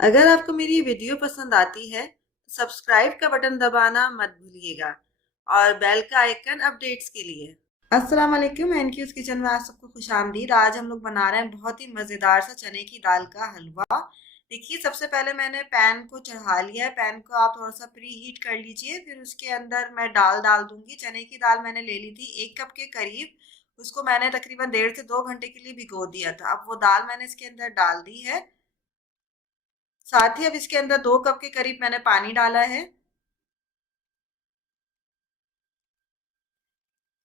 अगर आपको मेरी वीडियो पसंद आती है तो सब्सक्राइब का बटन दबाना मत भूलिएगा और बेल का आइकन अपडेट्स के लिए। अस्सलाम वालेकुम, एनक्यूज किचन में आप सबको खुश आमदीद। आज हम लोग बना रहे हैं बहुत ही मज़ेदार सा चने की दाल का हलवा। देखिए, सबसे पहले मैंने पैन को चढ़ा लिया है। पैन को आप थोड़ा सा प्री हीट कर लीजिए। फिर उसके अंदर मैं दाल डाल दूंगी। चने की दाल मैंने ले ली थी 1 कप के करीब। उसको मैंने तकरीबन 1.5 से 2 घंटे के लिए भिगो दिया था। अब वो दाल मैंने इसके अंदर डाल दी है। साथ ही अब इसके अंदर 2 कप के करीब मैंने पानी डाला है।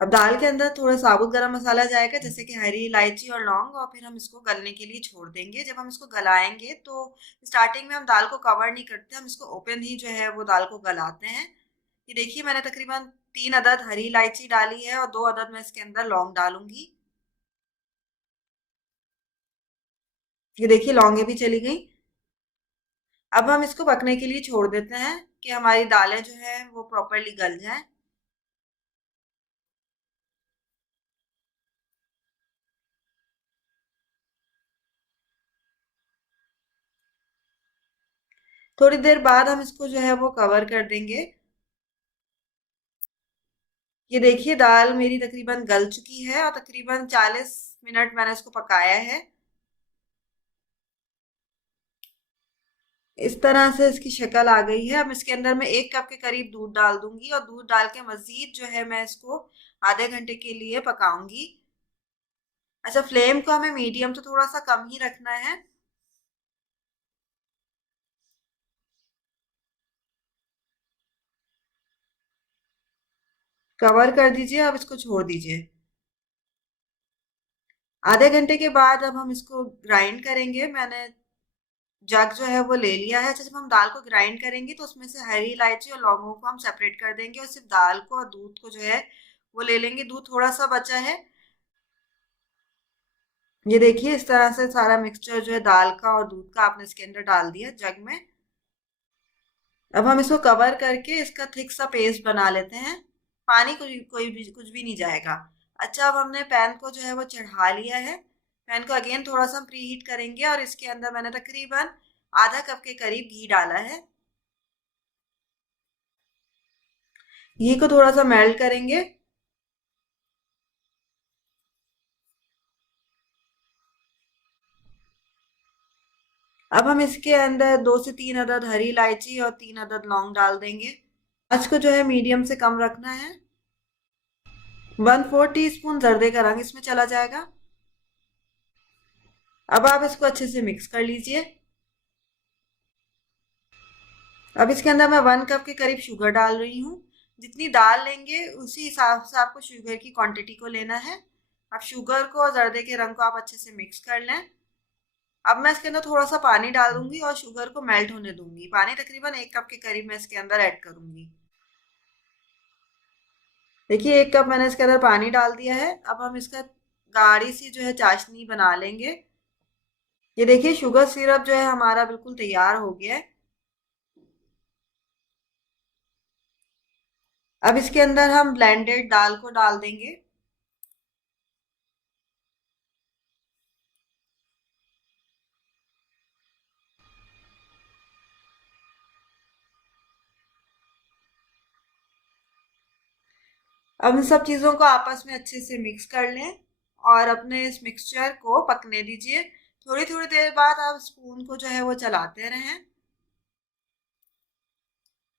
अब दाल के अंदर थोड़ा साबुत गरम मसाला जाएगा, जैसे कि हरी इलायची और लौंग, और फिर हम इसको गलने के लिए छोड़ देंगे। जब हम इसको गलाएंगे तो स्टार्टिंग में हम दाल को कवर नहीं करते, हम इसको ओपन ही जो है वो दाल को गलाते हैं। ये देखिए, मैंने तकरीबन 3 अदद हरी इलायची डाली है और 2 अदद मैं इसके अंदर लौंग डालूंगी। ये देखिए, लौंगे भी चली गई। अब हम इसको पकने के लिए छोड़ देते हैं कि हमारी दालें जो है वो प्रॉपरली गल जाएं। थोड़ी देर बाद हम इसको जो है वो कवर कर देंगे। ये देखिए, दाल मेरी तकरीबन गल चुकी है और तकरीबन 40 मिनट मैंने इसको पकाया है। इस तरह से इसकी शक्ल आ गई है। अब इसके अंदर मैं 1 कप के करीब दूध डाल दूंगी और दूध डाल के मजीद जो है मैं इसको आधे घंटे के लिए पकाऊंगी। अच्छा, फ्लेम को हमें मीडियम तो थोड़ा सा कम ही रखना है। कवर कर दीजिए, अब इसको छोड़ दीजिए। आधे घंटे के बाद अब हम इसको ग्राइंड करेंगे। मैंने जग जो है वो ले लिया है। अच्छा, जब हम दाल को ग्राइंड करेंगे तो उसमें से हरी इलायची और लौंगों को हम सेपरेट कर देंगे और सिर्फ दाल को और दूध को जो है वो ले लेंगे। दूध थोड़ा सा बचा है। ये देखिए, इस तरह से सारा मिक्सचर जो है दाल का और दूध का आपने इसके अंदर डाल दिया जग में। अब हम इसको कवर करके इसका थिक सा पेस्ट बना लेते हैं। पानी कुछ भी नहीं जाएगा। अच्छा, अब हमने पैन को जो है वो चढ़ा लिया है। पैन को अगेन थोड़ा सा प्री हीट करेंगे और इसके अंदर मैंने तकरीबन आधा कप के करीब घी डाला है। घी को थोड़ा सा मेल्ट करेंगे। अब हम इसके अंदर 2 से 3 अदद हरी इलायची और 3 अदद लौंग डाल देंगे। आँच को जो है मीडियम से कम रखना है। 1/4 टीस्पून जर्दे का रंग इसमें चला जाएगा। अब आप इसको अच्छे से मिक्स कर लीजिए। अब इसके अंदर मैं 1 कप के करीब शुगर डाल रही हूँ। जितनी दाल लेंगे उसी हिसाब से आपको शुगर की क्वांटिटी को लेना है। अब शुगर को और जर्दे के रंग को आप अच्छे से मिक्स कर लें। अब मैं इसके अंदर थोड़ा सा पानी डाल दूंगी और शुगर को मेल्ट होने दूंगी। पानी तकरीबन 1 कप के करीब मैं इसके अंदर ऐड करूंगी। देखिए, 1 कप मैंने इसके अंदर पानी डाल दिया है। अब हम इसका गाढ़ी सी जो है चाशनी बना लेंगे। ये देखिए, शुगर सिरप जो है हमारा बिल्कुल तैयार हो गया है। अब इसके अंदर हम ब्लेंडेड दाल को डाल देंगे। अब इन सब चीज़ों को आपस में अच्छे से मिक्स कर लें और अपने इस मिक्सचर को पकने दीजिए। थोड़ी थोड़ी देर बाद आप स्पून को जो है वो चलाते रहें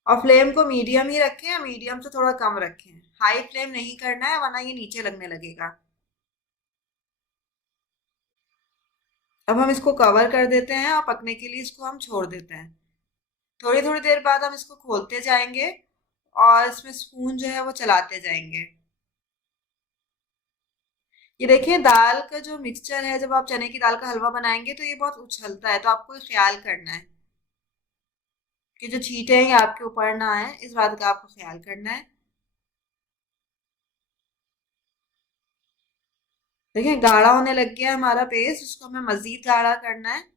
और फ्लेम को मीडियम ही रखें या मीडियम से थोड़ा कम रखें। हाई फ्लेम नहीं करना है वरना ये नीचे लगने लगेगा। अब हम इसको कवर कर देते हैं और पकने के लिए इसको हम छोड़ देते हैं। थोड़ी थोड़ी देर बाद हम इसको खोलते जाएंगे और इसमें स्पून जो है वो चलाते जाएंगे। ये देखिए, दाल का जो मिक्सचर है, जब आप चने की दाल का हलवा बनाएंगे तो ये बहुत उछलता है, तो आपको ख्याल करना है कि जो छींटे हैं ये आपके ऊपर ना आए। इस बात का आपको ख्याल करना है। देखिए, गाढ़ा होने लग गया है हमारा पेस्ट। इसको हमें मजीद गाढ़ा करना है।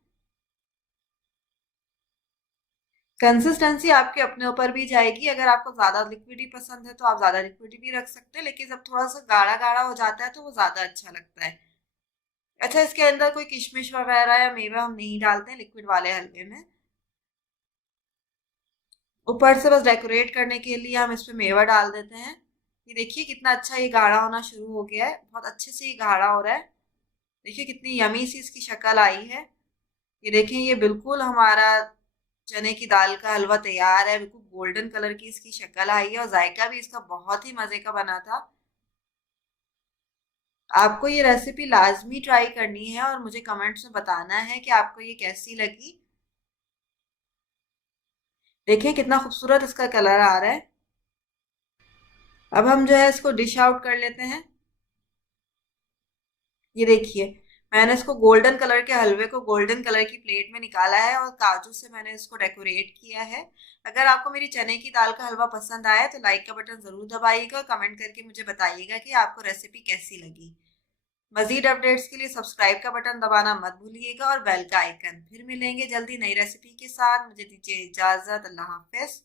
कंसिस्टेंसी आपके अपने ऊपर भी जाएगी। अगर आपको ज्यादा लिक्विडी पसंद है तो आप ज्यादा लिक्विडी भी रख सकते हैं, लेकिन जब थोड़ा सा गाढ़ा गाढ़ा हो जाता है तो वो ज्यादा अच्छा लगता है। अच्छा, इसके अंदर कोई किशमिश वगैरह या मेवा हम नहीं डालते हैं लिक्विड वाले हलवे में। ऊपर से बस डेकोरेट करने के लिए हम इस पे मेवा डाल देते हैं। ये देखिए कितना अच्छा ये गाढ़ा होना शुरू हो गया है, बहुत अच्छे से ये गाढ़ा हो रहा है। देखिए कितनी यमी सी इसकी शक्ल आई है। ये देखें, ये बिल्कुल हमारा चने की दाल का हलवा तैयार है। बिल्कुल गोल्डन कलर की इसकी शक्ल आई है और जायका भी इसका बहुत ही मजे का बना था। आपको ये रेसिपी लाजमी ट्राई करनी है और मुझे कमेंट्स में बताना है कि आपको ये कैसी लगी। देखिए कितना खूबसूरत इसका कलर आ रहा है। अब हम जो है इसको डिश आउट कर लेते हैं। ये देखिए, मैंने इसको गोल्डन कलर के हलवे को गोल्डन कलर की प्लेट में निकाला है और काजू से मैंने इसको डेकोरेट किया है। अगर आपको मेरी चने की दाल का हलवा पसंद आया तो लाइक का बटन ज़रूर दबाइएगा और कमेंट करके मुझे बताइएगा कि आपको रेसिपी कैसी लगी। मजीद अपडेट्स के लिए सब्सक्राइब का बटन दबाना मत भूलिएगा और बेल का आइकन। फिर मिलेंगे जल्दी नई रेसिपी के साथ। मुझे दीजिए इजाज़त। अल्लाह हाफ़िज़।